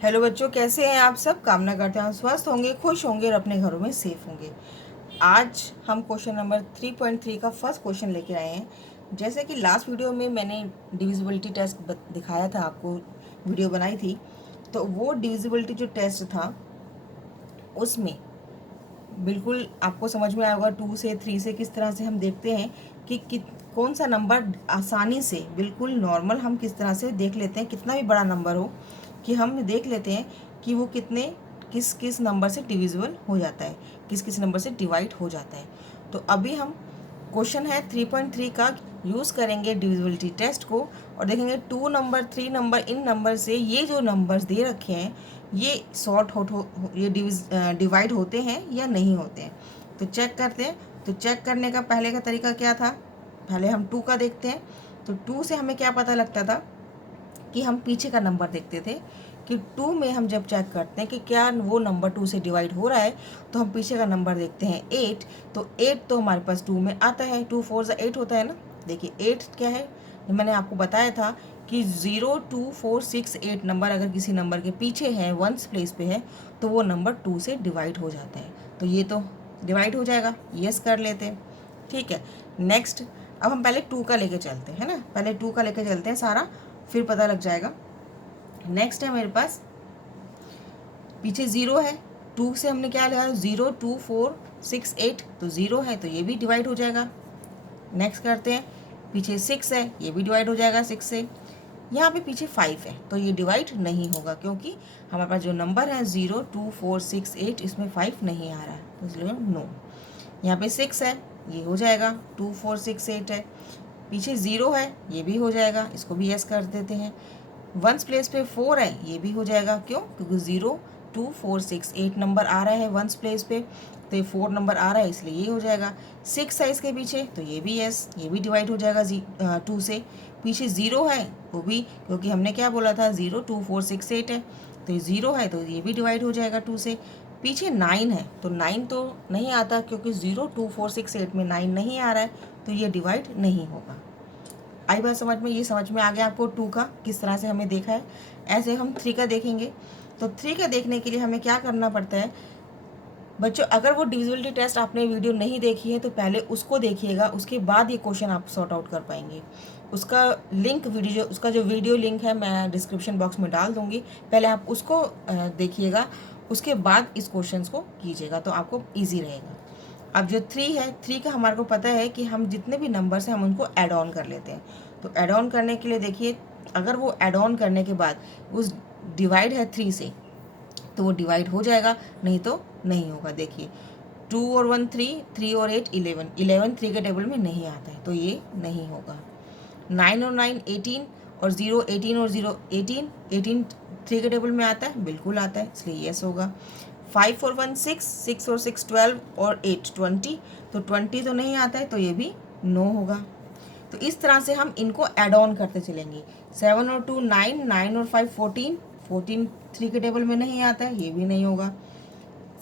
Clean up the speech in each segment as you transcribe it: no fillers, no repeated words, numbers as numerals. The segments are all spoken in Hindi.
हेलो बच्चों, कैसे हैं आप सब। कामना करते हैं आप स्वस्थ होंगे, खुश होंगे और अपने घरों में सेफ होंगे। आज हम क्वेश्चन नंबर 3.3 का फर्स्ट क्वेश्चन लेके आए हैं। जैसे कि लास्ट वीडियो में मैंने डिविजिबिलिटी टेस्ट दिखाया था, आपको वीडियो बनाई थी। तो वो डिविजिबिलिटी जो टेस्ट था उसमें बिल्कुल आपको समझ में आया होगा 2 से 3 से किस तरह से हम देखते हैं कि कौन सा नंबर आसानी से बिल्कुल नॉर्मल हम किस तरह से देख लेते हैं। कितना भी बड़ा नंबर हो कि हम देख लेते हैं कि वो किस किस नंबर से डिविजिबल हो जाता है, किस किस नंबर से डिवाइड हो जाता है। तो अभी हम क्वेश्चन है 3.3 का यूज़ करेंगे डिविजिबिलिटी टेस्ट को और देखेंगे 2 नंबर 3 नंबर इन नंबर से ये जो नंबर्स दे रखे हैं ये सॉर्ट हो ये डिवाइड होते हैं या नहीं होते हैं। तो चेक करते हैं। तो चेक करने का पहले का तरीका क्या था, पहले हम 2 का देखते हैं। तो 2 से हमें क्या पता लगता था कि हम पीछे का नंबर देखते थे कि 2 में हम जब चेक करते हैं कि क्या वो नंबर 2 से डिवाइड हो रहा है तो हम पीछे का नंबर देखते हैं 8। तो 8 तो हमारे पास 2 में आता है, 2 4 ज़ा 8 होता है ना। देखिए 8 क्या है, मैंने आपको बताया था कि 0 2 4 6 8 नंबर अगर किसी नंबर के पीछे है, वंस प्लेस पे है, तो वो नंबर 2 से डिवाइड हो जाता है। तो ये तो डिवाइड हो जाएगा, यस कर लेते हैं। ठीक है, नेक्स्ट अब हम पहले 2 का लेके चलते हैं ना, पहले 2 का लेके चलते हैं सारा, फिर पता लग जाएगा। नेक्स्ट है मेरे पास पीछे 0 है, 2 से हमने क्या लिया 0 2 4 6 8, तो 0 है तो ये भी डिवाइड हो जाएगा। नेक्स्ट करते हैं, पीछे 6 है, ये भी डिवाइड हो जाएगा 6 से। यहाँ पे पीछे 5 है तो ये डिवाइड नहीं होगा क्योंकि हमारे पास जो नंबर है 0 2 4 6 8 इसमें 5 नहीं आ रहा है, तो इसलिए नो। यहाँ पे 6 है, ये हो जाएगा, 2 4 6 8 है। पीछे 0 है, ये भी हो जाएगा, इसको भी यस कर देते हैं। वंस प्लेस पे 4 है, ये भी हो जाएगा, क्यों, क्योंकि 0 2 4 6 8 नंबर आ रहा है वंस प्लेस पे, तो ये 4 नंबर आ रहा है इसलिए ये हो जाएगा। 6 है इसके पीछे तो ये भी यस, ये भी डिवाइड हो जाएगा 2 से। पीछे 0 है वो भी, क्योंकि हमने क्या बोला था 0 2 4 6 8 है, तो ये 0 है तो ये भी डिवाइड हो जाएगा 2 से। पीछे 9 है तो 9 तो नहीं आता क्योंकि 0 2 4 6 8 में 9 नहीं आ रहा है, तो ये डिवाइड नहीं होगा। आई बात समझ में, ये समझ में आ गया आपको 2 का किस तरह से हमें देखा है। ऐसे हम 3 का देखेंगे। तो 3 का देखने के लिए हमें क्या करना पड़ता है बच्चों, अगर वो डिविजिबिलिटी टेस्ट आपने वीडियो नहीं देखी है तो पहले उसको देखिएगा, उसके बाद ये क्वेश्चन आप सॉर्ट आउट कर पाएंगे। उसका लिंक वीडियो, उसका जो वीडियो लिंक है मैं डिस्क्रिप्शन बॉक्स में डाल दूंगी, पहले आप उसको देखिएगा, उसके बाद इस क्वेश्चन को कीजिएगा तो आपको ईजी रहेगा। अब जो 3 है, 3 का हमारे को पता है कि हम जितने भी नंबर्स हैं हम उनको ऐड ऑन कर लेते हैं। तो ऐड ऑन करने के लिए देखिए, अगर वो ऐड ऑन करने के बाद उस डिवाइड है 3 से तो वो डिवाइड हो जाएगा, नहीं तो नहीं होगा। देखिए 2 और 1 3, 3 और 8 11, 11 3 के टेबल में नहीं आता है तो ये नहीं होगा। 9 और 9 18 और 0 18 और 0 18, 18 3 के टेबल में आता है, बिल्कुल आता है इसलिए यस होगा। 5 और 1 6, 6 और 6 12 और 8 20, तो 20 तो नहीं आता है तो ये भी नो होगा। तो इस तरह से हम इनको ऐड ऑन करते चलेंगे। 7 और 2 9, 9 और 5 14, 14 3 के टेबल में नहीं आता है, ये भी नहीं होगा।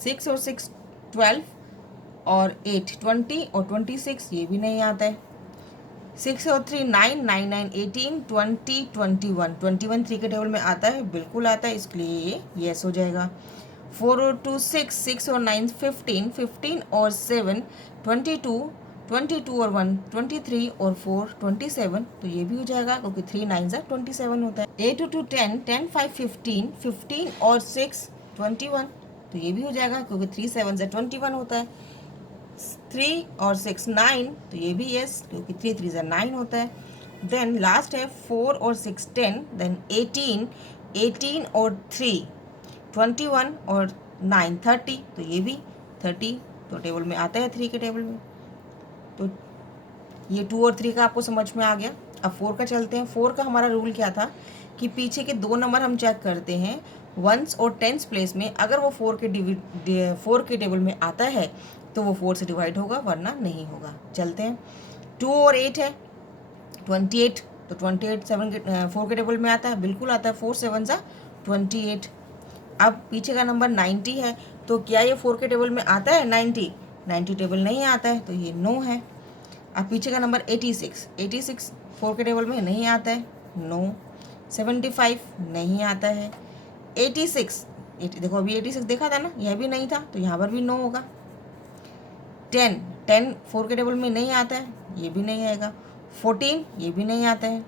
6 और 6 12 और 8 20 और 26, ये भी नहीं आता है। 6 और 3 9, 9 9 18 20 21, 21 3 के टेबल में आता है, बिल्कुल आता है इसलिए ये यस हो जाएगा। 4 और 2 6, 6 और 9 15, 15 और 7 22, 22 और 1 23 और 4 27, तो ये भी हो जाएगा क्योंकि 3 9 ज़ा 27 होता है। 8 और 2 10, 10 5 15, 15 और 6 21, तो ये भी हो जाएगा क्योंकि 3 7 ज़ा 21 होता है। 3 और 6 9, तो ये भी यस क्योंकि 3 3 ज़ा 9 होता है। देन लास्ट है 4 और 6 10, देन 18, 18 और 3 21 और 9 30, तो ये भी 30 तो टेबल में आता है 3 के टेबल में। तो ये 2 और 3 का आपको समझ में आ गया। अब 4 का चलते हैं। 4 का हमारा रूल क्या था कि पीछे के 2 नंबर हम चेक करते हैं वंस और टेंस प्लेस में, अगर वो 4 के टेबल में आता है तो वो 4 से डिवाइड होगा वरना नहीं होगा। चलते हैं। 2 और 8 है 28, तो 28 4 के टेबल में आता है, बिल्कुल आता है, 4 7 ज़ा 28। अब पीछे का नंबर 90 है तो क्या ये 4 के टेबल में आता है 90, 90 टेबल नहीं आता है तो ये नो है। अब पीछे का नंबर 86, 86 4 के टेबल में नहीं आता है, नो। 75 नहीं आता है। 86, देखो अभी 86 देखा था ना, यह भी नहीं था तो यहाँ पर भी नो होगा। 10, 10 4 के टेबल में नहीं आता है, ये भी नहीं आएगा। 14 ये भी नहीं आता है।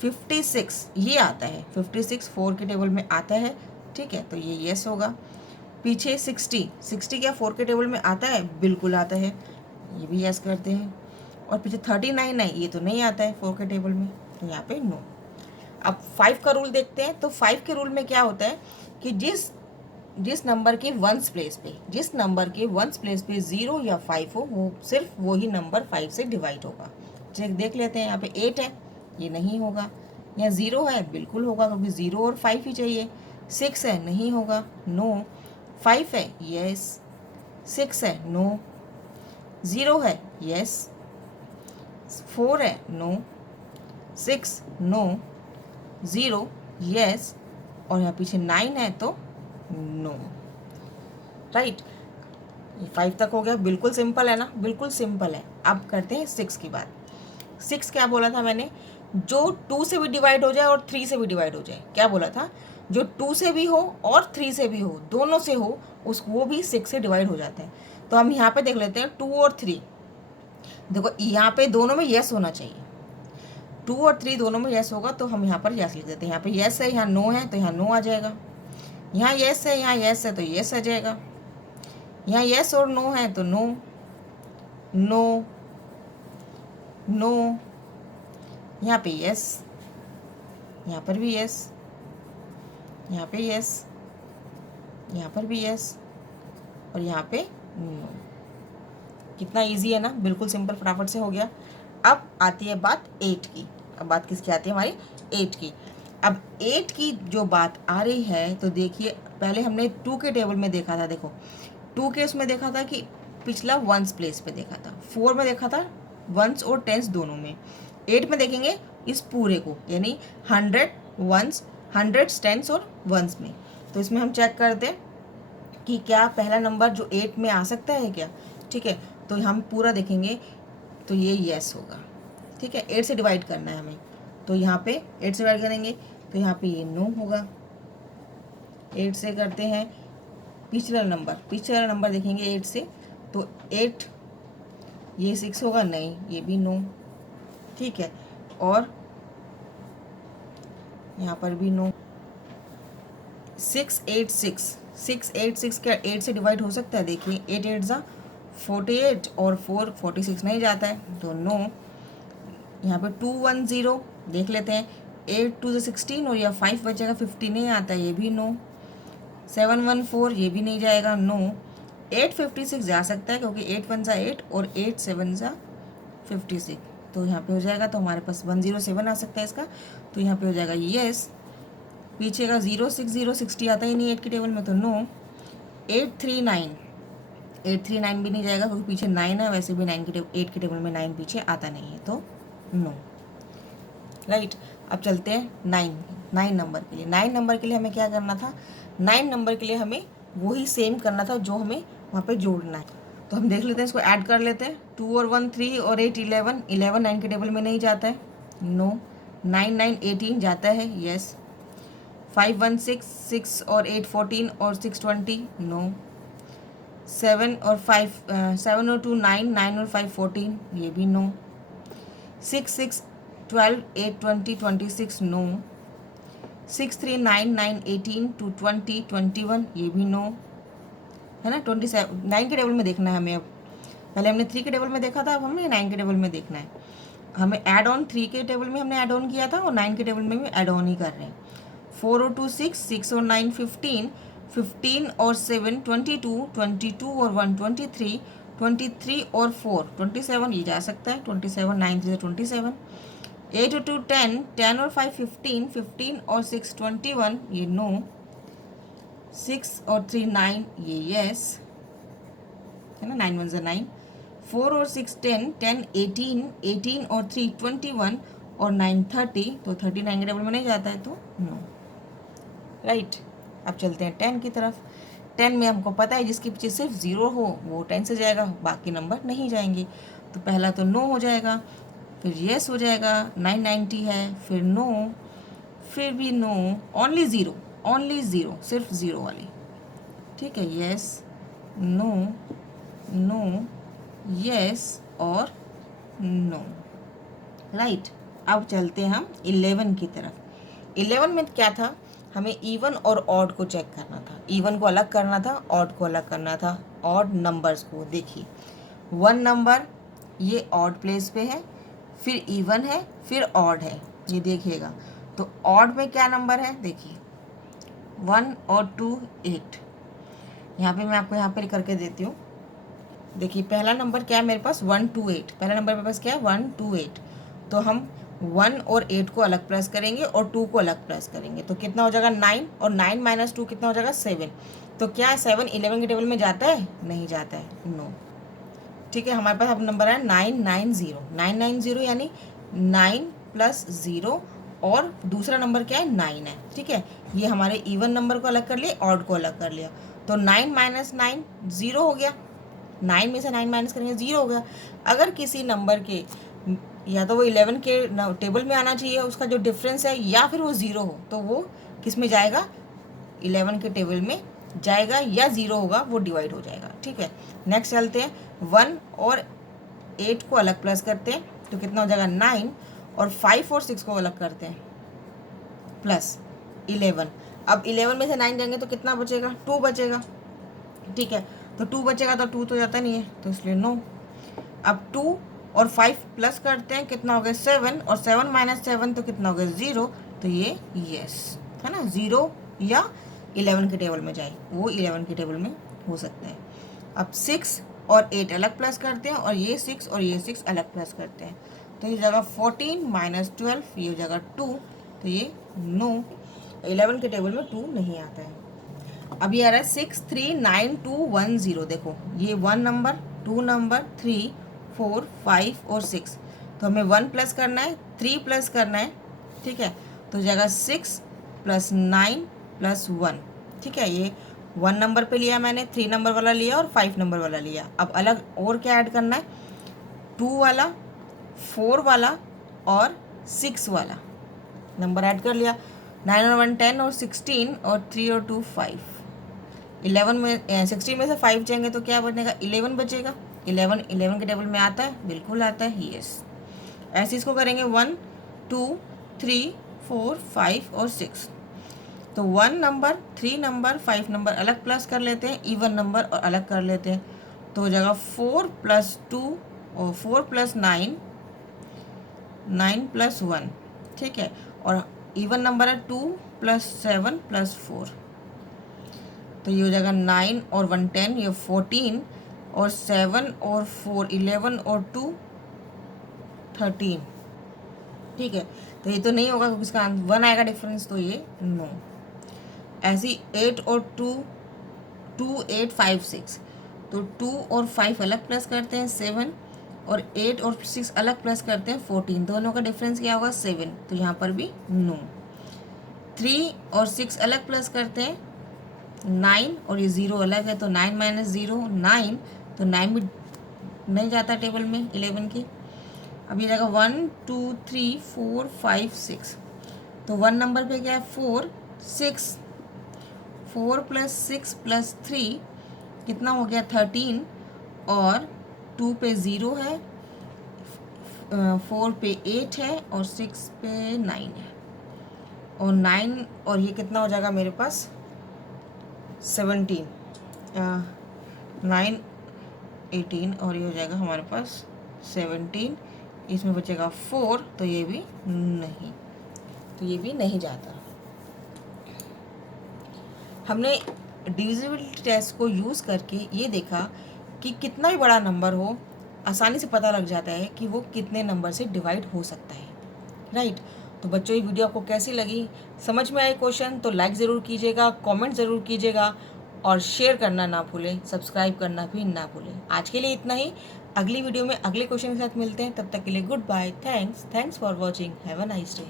56 ये आता है, 56 4 के टेबल में आता है, ठीक है, तो ये यस होगा। पीछे 60 क्या 4 के टेबल में आता है? बिल्कुल आता है, ये भी यस करते हैं। और पीछे 39 है, ये तो नहीं आता है 4 के टेबल में, तो यहाँ पे नो। अब 5 का रूल देखते हैं। तो 5 के रूल में क्या होता है कि जिस नंबर के वंस प्लेस पे, जिस नंबर के वंस प्लेस पे 0 या 5 हो, वो सिर्फ वही नंबर 5 से डिवाइड होगा। चेक देख लेते हैं, यहाँ पे 8 है, ये नहीं होगा। यहाँ 0 है, बिल्कुल होगा क्योंकि 0 और 5 ही चाहिए। 6 है, नहीं होगा, नो। 5 है, यस। 6 है, नो। 0 है, यस। 4 है, नो। 6 नो। 0 यस। और यहाँ पीछे 9 है तो नो। राइट, 5 तक हो गया, बिल्कुल सिंपल है ना, बिल्कुल सिंपल है। अब करते हैं 6 की बात। 6 क्या बोला था मैंने? जो 2 से भी डिवाइड हो जाए और 3 से भी डिवाइड हो जाए। क्या बोला था? जो 2 से भी हो और 3 से भी हो, दोनों से हो, वो भी 6 से डिवाइड हो जाते हैं। तो हम यहाँ पे देख लेते हैं 2 और 3। देखो यहाँ पे दोनों में यस होना चाहिए, 2 और 3 दोनों में यस होगा तो हम यहाँ पर यस लिख देते हैं। यहाँ पे यस है, यहाँ नो है, तो यहाँ नो आ जाएगा। यहाँ यस है, यहाँ यस है, तो यस आ जाएगा। यहाँ यस और नो है तो नो, नो, नो। यहाँ पे यस, यहाँ पर भी यस, यहाँ पे यस, यहाँ पर भी यस, और यहाँ पे नो। कितना इजी है ना, बिल्कुल सिंपल, फटाफट से हो गया। अब आती है बात 8 की। अब बात किसकी आती है? हमारी 8 की। अब 8 की जो बात आ रही है, तो देखिए पहले हमने 2 के टेबल में देखा था। देखो 2 के उसमें देखा था कि पिछला वंस प्लेस पे देखा था, 4 में देखा था वंस और टेंस दोनों में, 8 में देखेंगे इस पूरे को, यानी 100 वंस, 100 टेंस और वंस में। तो इसमें हम चेक करते हैं कि क्या पहला नंबर जो 8 में आ सकता है क्या। ठीक है, तो हम पूरा देखेंगे तो ये यस होगा। ठीक है, 8 से डिवाइड करना है हमें, तो यहाँ पे 8 से डिवाइड करेंगे तो यहाँ पे ये नो होगा। 8 से करते हैं पिछला नंबर देखेंगे 8 से, तो 8 ये 6 होगा, नहीं ये भी नो। ठीक है, और यहाँ पर भी नो। 686 क्या 8 से डिवाइड हो सकता है? देखिए 8 8 ज़ा 48 और 4 46 नहीं जाता है, तो नो। यहाँ पे 210 देख लेते हैं, 8 2 16 और या 5 बचेगा, 50 नहीं आता है, ये भी नो। 714 ये भी नहीं जाएगा, नो। 856 जा सकता है क्योंकि 8 1 ज़ा 8 और 8 7 ज़ा 56, तो यहाँ पे हो जाएगा। तो हमारे पास 107 आ सकता है इसका, तो यहाँ पे हो जाएगा येस। पीछे का 060 60 आता ही नहीं 8 के टेबल में, तो नो। 839 भी नहीं जाएगा क्योंकि पीछे 9 है, वैसे भी 8 के टेबल में 9 पीछे आता नहीं है, तो नो। राइट, अब चलते हैं 9 नंबर के लिए। 9 नंबर के लिए हमें क्या करना था? 9 नंबर के लिए हमें वही सेम करना था जो हमें वहाँ पे जोड़ना है। तो हम देख लेते हैं, इसको ऐड कर लेते हैं। 2 और 1 3 और 8 11, 11 9 के टेबल में नहीं जाता है, नो। 9 9 18 जाता है, यस। 5 1 6 6 और 8 14 और 6 20, नो। 7 और 2 9 9 और 5 14, ये भी नो। 6 6 12 8 20 26, नो। 6 3 9 9 18 2 20 21, ये भी नो है ना। 27 9 के टेबल में देखना है हमें। अब पहले हमने 3 के टेबल में देखा था, अब हमें 9 के टेबल में देखना है। हमें ऐड ऑन 3 के टेबल में हमने ऐड ऑन किया था और 9 के टेबल में भी ऐड ऑन ही कर रहे हैं। 4 और 2 6 6 और 9 15 15 और 7 22 22 और 1 23 23 और 4 27, ये जा सकता है। 27 9 3 27। 8 और 2 10 10 और 5 15 15 और 6 21, ये नो। 6 और 3 9, ये यस है ना, 9 1 ज़ा 9। 4 और 6 10 10 18 18 और 3 21 और 9 30, तो 39 के टेबल में नहीं जाता है, तो नो। राइट, अब चलते हैं 10 की तरफ। 10 में हमको पता है जिसके पीछे सिर्फ 0 हो वो 10 से जाएगा, बाकी नंबर नहीं जाएंगे। तो पहला तो नो हो जाएगा, फिर येस हो जाएगा। 990 है, फिर नो, फिर भी नो, ओनली 0। ओनली ज़ीरो, सिर्फ ज़ीरो वाली, ठीक है। येस, नो, नो, येस और नो, राइट। अब चलते हैं हम 11 की तरफ। 11 में क्या था, हमें इवन और ऑड को चेक करना था, इवन को अलग करना था, ऑड को अलग करना था। ऑड नंबर्स को देखिए, 1 नंबर ये ऑड प्लेस पे है, फिर इवन है, फिर ऑड है, ये देखिएगा। तो ऑड में क्या नंबर है, देखिए 1 और 2 8। यहाँ पे मैं आपको यहाँ पे करके देती हूँ। देखिए पहला नंबर क्या है मेरे पास, 1 2 8। पहला नंबर मेरे पास क्या है, 1 2 8। तो हम 1 और 8 को अलग प्रेस करेंगे और 2 को अलग प्रेस करेंगे, तो कितना हो जाएगा 9, और 9 माइनस 2 कितना हो जाएगा 7। तो क्या है 7 11 के टेबल में जाता है, नहीं जाता है, नो, ठीक है। हमारे पास अब नंबर है 990, 990 यानी 9 प्लस 0, और दूसरा नंबर क्या है 9 है, ठीक है। ये हमारे इवन नंबर को अलग कर लिया, ऑड को अलग कर लिया। तो 9 माइनस 9 0 हो गया, 9 में से 9 माइनस करेंगे 0 हो गया। अगर किसी नंबर के या तो वो 11 के टेबल में आना चाहिए उसका जो डिफरेंस है, या फिर वो 0 हो, तो वो किस में जाएगा, 11 के टेबल में जाएगा, या 0 होगा वो डिवाइड हो जाएगा, ठीक है। नेक्स्ट चलते हैं, 1 और 8 को अलग प्लस करते हैं, तो कितना हो जाएगा 9, और 5 और 6 को अलग करते हैं प्लस 11। अब 11 में से 9 जाएंगे तो कितना बचेगा, 2 बचेगा, ठीक है। तो 2 बचेगा, तो 2 तो जाता नहीं है, तो इसलिए नो। अब 2 और 5 प्लस करते हैं, कितना हो गया 7, और 7 माइनस 7 तो कितना हो गया 0, तो ये यस है ना, 0 या 11 के टेबल में जाए, वो 11 के टेबल में हो सकता है। अब 6 और 8 अलग प्लस करते हैं, और ये 6 और ये 6 अलग प्लस करते हैं, तो ये जगह 14 माइनस 12, ये हो जाएगा 2, तो ये नो, 11 के टेबल में 2 नहीं आता है। अब ये आ रहा है 6 3 9 2 1 0। देखो ये 1 नंबर, 2 नंबर, 3 4 5 और 6, तो हमें 1 प्लस करना है, 3 प्लस करना है, ठीक है। तो जाएगा 6 प्लस 9 प्लस 1, ठीक है। ये 1 नंबर पे लिया मैंने, 3 नंबर वाला लिया और 5 नंबर वाला लिया। अब अलग और क्या ऐड करना है, 2 वाला, 4 वाला और 6 वाला नंबर ऐड कर लिया। 9 और 1 10 और 16, और 3 और 2 5। 11 में 16 में से 5 जाएंगे तो क्या बनेगा, 11 बचेगा। 11 के टेबल में आता है, बिल्कुल आता है, यस। ऐसे इसको करेंगे 1 2 3 4 5 और 6। तो 1 नंबर, 3 नंबर, 5 नंबर अलग प्लस कर लेते हैं, इवन नंबर और अलग कर लेते हैं, तो हो जाएगा 4 प्लस 2 और 4 प्लस 9, 9 प्लस 1, ठीक है। और इवन नंबर है 2 प्लस 7 प्लस 4, तो ये हो जाएगा 9 और 1 10, ये 14, और 7 और 4 11, और 2 13, ठीक है। तो ये तो नहीं होगा क्योंकि इसका 1 आएगा डिफरेंस, तो ये नो। ऐसी 8 और 2 2 8 5 6, तो 2 और 5 अलग प्लस करते हैं 7, और 8 और 6 अलग प्लस करते हैं 14, दोनों का डिफरेंस क्या होगा 7, तो यहाँ पर भी नो। 3 और 6 अलग प्लस करते हैं 9, और ये 0 अलग है, तो 9 माइनस 0 9, तो 9 भी नहीं जाता टेबल में 11 की। अब ये जाएगा 1 2 3 4 5 6, तो 1 नंबर पे क्या है 4 6, 4 प्लस 6 प्लस 3 कितना हो गया 13, और 2 पे 0 है, 4 पे 8 है, और 6 पे 9 है, और 9 और ये कितना हो जाएगा मेरे पास 17, 9 18, और ये हो जाएगा हमारे पास 17, इसमें बचेगा 4, तो ये भी नहीं, तो ये भी नहीं जाता। हमने डिविजिबिलिटी टेस्ट को यूज़ करके ये देखा कि कितना भी बड़ा नंबर हो आसानी से पता लग जाता है कि वो कितने नंबर से डिवाइड हो सकता है, राइट। तो बच्चों ये वीडियो आपको कैसी लगी, समझ में आए क्वेश्चन तो लाइक ज़रूर कीजिएगा, कमेंट ज़रूर कीजिएगा, और शेयर करना ना भूलें, सब्सक्राइब करना भी ना भूलें। आज के लिए इतना ही, अगली वीडियो में अगले क्वेश्चन के साथ मिलते हैं, तब तक के लिए goodbye, thanks for watching, have a nice day.